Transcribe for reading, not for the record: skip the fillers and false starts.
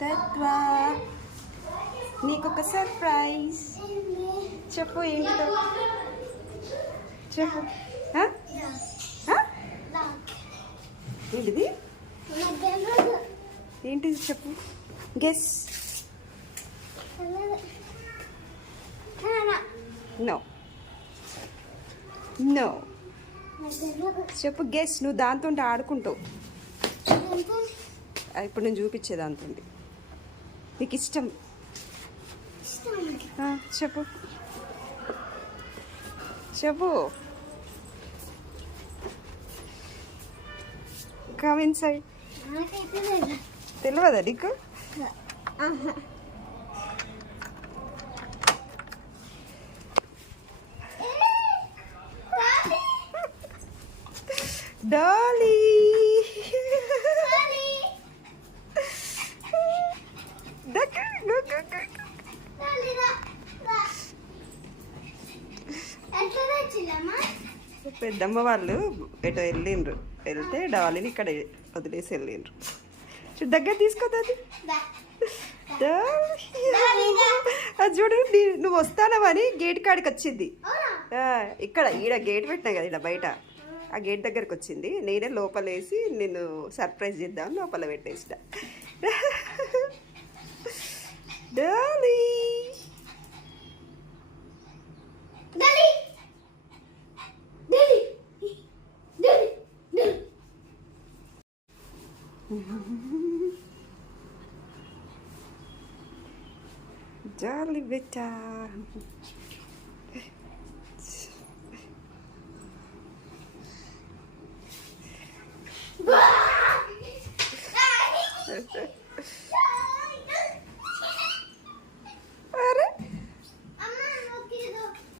తత్వా నీకొక సర్ప్రైజ్. చెప్పు ఏంటో చెప్పు. ఏంటిది ఏంటిది చెప్పు. గెస్. నో నో చెప్పు. గెస్. నువ్వు దాంతో ఆడుకుంటావు. ఇప్పుడు నేను చూపించే దాంతో నీకు ఇష్టం. చెప్పు చెప్పు. Come inside. తెలియదా నీకు? డాలీ. పెద్దమ్మ వాళ్ళు ఎటో వెళ్ళిండ్రు. వెళ్తే డాలీని ఇక్కడ వదిలేసి వెళ్ళిండ్రు. దగ్గర తీసుకోతుంది. అది చూడు, నువ్వు వస్తానవని గేట్ కాడికి వచ్చింది. ఇక్కడ ఈడ గేట్ పెట్టినా కదా, ఇక్కడ బయట ఆ గేట్ దగ్గరకు వచ్చింది. నేనే లోపలేసి నిన్ను సర్ప్రైజ్ చేద్దామని లోపల పెట్టేసిన. డాలీ డాలీ బేటా.